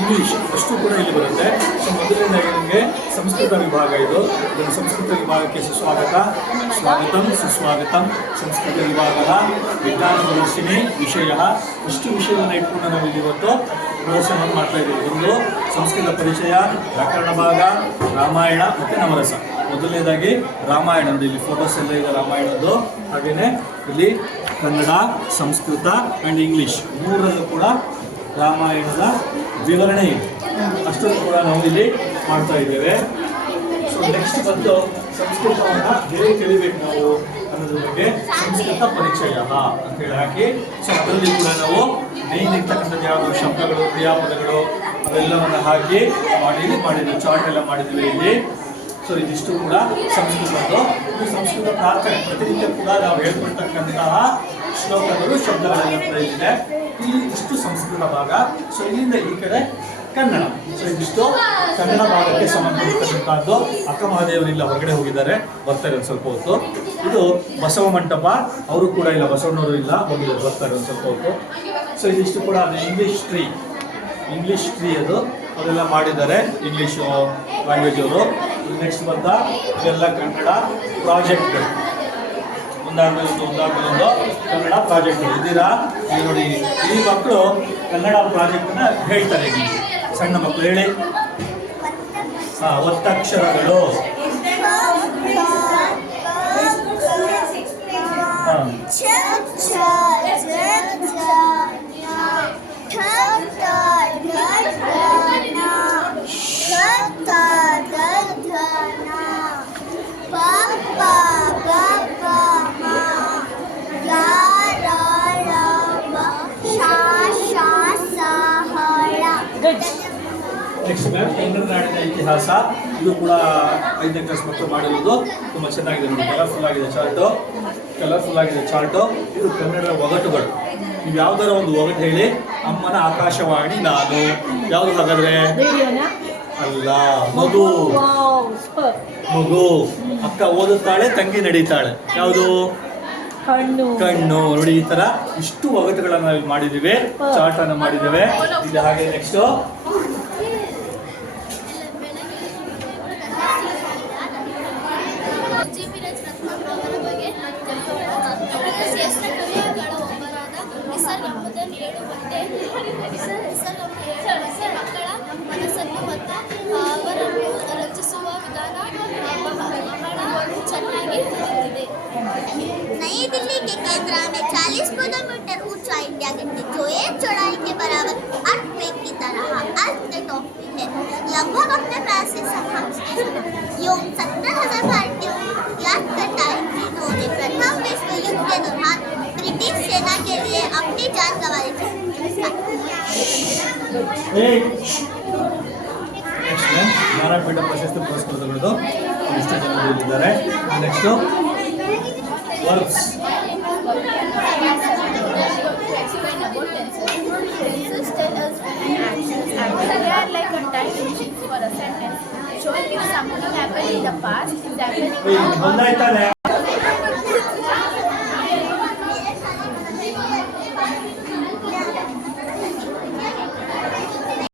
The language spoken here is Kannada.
ಇಂಗ್ಲೀಷ್ ಅಷ್ಟು ಕೂಡ ಇಲ್ಲಿ ಬರುತ್ತೆ. ಸೊ ಮೊದಲನೇದಾಗಿ ನಿಮಗೆ ಸಂಸ್ಕೃತ ವಿಭಾಗ ಇದು. ಇದನ್ನು ಸಂಸ್ಕೃತ ವಿಭಾಗಕ್ಕೆ ಸ್ವಾಗತಂ ಸುಸ್ವಾಗತಂ. ಸಂಸ್ಕೃತ ವಿಭಾಗದ ವಿಜ್ಞಾನ ಪ್ರದರ್ಶಿನಿ ವಿಷಯ ಇಷ್ಟು ವಿಷಯವನ್ನು ಇಟ್ಕೊಂಡು ನಾವು ಇಲ್ಲಿ ಇವತ್ತು ಪ್ರದರ್ಶನವನ್ನು ಮಾಡ್ತಾ ಇದ್ದೀವಿ. ಒಂದು ಸಂಸ್ಕೃತ ಪರಿಚಯ, ವ್ಯಾಕರಣ ಭಾಗ, ರಾಮಾಯಣ ಮತ್ತು ನವರಸ. ಮೊದಲನೇದಾಗಿ ರಾಮಾಯಣ ನೋಡಿ, ಇಲ್ಲಿ ಫೋಟೋಸ್ ಎಲ್ಲ ಇದೆ ರಾಮಾಯಣದ್ದು. ಹಾಗೆಯೇ ಇಲ್ಲಿ ಕನ್ನಡ, ಸಂಸ್ಕೃತ ಆ್ಯಂಡ್ ಇಂಗ್ಲೀಷ್ ಮೂರರಲ್ಲೂ ಕೂಡ ರಾಮಾಯಣದ ವಿವರಣೆ ಇದೆ. ಅಷ್ಟನ್ನು ಕೂಡ ನಾವು ಇಲ್ಲಿ ಮಾಡ್ತಾ ಇದ್ದೇವೆ. ಸೊ ನೆಕ್ಸ್ಟ್ ಬಂದು ಸಂಸ್ಕೃತವನ್ನು ಹೇಗೆ ತಿಳಿಬೇಕು ನಾವು ಅನ್ನೋದ್ರ ಬಗ್ಗೆ ಸಂಸ್ಕೃತ ಪರಿಚಯ ಅಂತ ಹೇಳಿ ಹಾಕಿ, ಸೊ ಅದರಲ್ಲಿ ಕೂಡ ನಾವು ಮೇನ್ ಇರ್ತಕ್ಕಂಥದ್ದು ಯಾವುದು ಶಬ್ದಗಳು, ಕ್ರಿಯಾಪದಗಳು ಅವೆಲ್ಲವನ್ನು ಹಾಕಿ ಮಾಡಿದ್ವಿ ಚಾರ್ಟ್ ಎಲ್ಲ ಮಾಡಿದ್ವಿ ಇಲ್ಲಿ. ಸೊ ಇದಿಷ್ಟು ಕೂಡ ಸಂಸ್ಕೃತದ್ದು. ಇದು ಸಂಸ್ಕೃತ ಪ್ರಾರ್ಥನೆ ಪ್ರತಿನಿತ್ಯ ಕೂಡ ನಾವು ಹೇಳ್ಕೊಳ್ತಕ್ಕಂತಹ ಶ್ಲೋಕಗಳು, ಶಬ್ದಗಳೆಲ್ಲ ಇದೆ. ಇಲ್ಲಿ ಇಷ್ಟು ಸಂಸ್ಕೃತ ಭಾಗ. ಸೊ ಇಲ್ಲಿಂದ ಈ ಕಡೆ ಕನ್ನಡ. ಸೊ ಇದಿಷ್ಟು ಕನ್ನಡ ಭಾಗಕ್ಕೆ ಸಂಬಂಧಪಟ್ಟಂತಹದ್ದು. ಅಕ್ಕ ಮಹಾದೇವರಿಲ್ಲ, ಹೊರಗಡೆ ಹೋಗಿದ್ದಾರೆ, ಬರ್ತಾರೆ ಒಂದು ಸ್ವಲ್ಪ ಹೊತ್ತು. ಇದು ಬಸವ ಮಂಟಪ, ಅವರು ಕೂಡ ಇಲ್ಲ, ಬಸವಣ್ಣವರು ಇಲ್ಲ, ಹೋಗಿದ್ದಾರೆ, ಬರ್ತಾರೆ ಒಂದು ಸ್ವಲ್ಪ ಹೊತ್ತು. ಸೊ ಇದಿಷ್ಟು ಕೂಡ ಅದು ಇಂಗ್ಲೀಷ್ ಟ್ರೀ ಅದು ಅವರೆಲ್ಲ ಮಾಡಿದ್ದಾರೆ, ಇಂಗ್ಲೀಷು ಲ್ಯಾಂಗ್ವೇಜ್ ಅವರು. ನೆಕ್ಸ್ಟ್ ಬಂದ ಇದೆಲ್ಲ ಕನ್ನಡ ಪ್ರಾಜೆಕ್ಟ್ಗಳು, ಒಂದಾದ್ಮೇಲೆ ಕನ್ನಡ ಪ್ರಾಜೆಕ್ಟ್ಗಳು ಇದ್ದೀರಾ. ಈಗ ನೋಡಿ, ಈ ಮಕ್ಕಳು ಕನ್ನಡ ಪ್ರಾಜೆಕ್ಟನ್ನ ಹೇಳ್ತಾರೆ. ಈಗ ಸಣ್ಣ ಮಕ್ಕಳು ಹೇಳಿ. ಒತ್ತಕ್ಷರಗಳು, ನೆಕ್ಸ್ಟ್ ಮ್ಯಾಮ್ ಕನ್ನಡ ನಾಡಿನ ಇತಿಹಾಸ. ಇದು ಕೂಡ 5ನೇ ಕ್ಲಾಸ್ ಮಕ್ಕಳು ಮಾಡಿರೋದು. ತುಂಬ ಚೆನ್ನಾಗಿದೆ ನೋಡಿ, ಕಲರ್ಫುಲ್ ಆಗಿದೆ ಚಾರ್ಟು. ಇದು ಕನ್ನಡದ ಒಗಟುಗಳು. ನೀವು ಯಾವ್ದಾರ ಒಂದು ಒಗಟು ಹೇಳಿ. ಅಮ್ಮನ ಆಕಾಶವಾಣಿ ನಾನು, ಯಾವುದು ಹಾಗಾದ್ರೆ? ಅಲ್ಲ, ಮಗು. ಅಕ್ಕ ಓದುತ್ತಾಳೆ, ತಂಗಿ ನಡೀತಾಳೆ, ಯಾವುದು? ಕಣ್ಣು. ನೋಡಿ, ಈ ತರ ಇಷ್ಟು ಒಗಟುಗಳನ್ನು ನಾವು ಮಾಡಿದ್ದೀವಿ, ಚಾರ್ಟ್ ಅನ್ನು ಮಾಡಿದ್ದೇವೆ. ಇದು ಹಾಗೆ ನೆಕ್ಸ್ಟ್ नई दिल्ली के केंद्र में 40 किलोमीटर ऊंचा इंडिया गेट जो एक चौड़ाई के बराबर 8 फीट की तरह अर्थ टॉपी है। लगभग अपने प्राय से योग 70,000 भारतीयों याद करता है जिन्होंने प्रथम विश्व युद्ध के दौरान ब्रिटिश सेना के लिए अपनी जान गंवाई थी। ಜ್ಞಾನಪೀಠ ಪ್ರಶಸ್ತಿ ಪುರಸ್ಕೃತಗಳು ಇಷ್ಟು ಜನ ಇದ್ದಾರೆ. Next works. Showing if something happened in the past is happening now.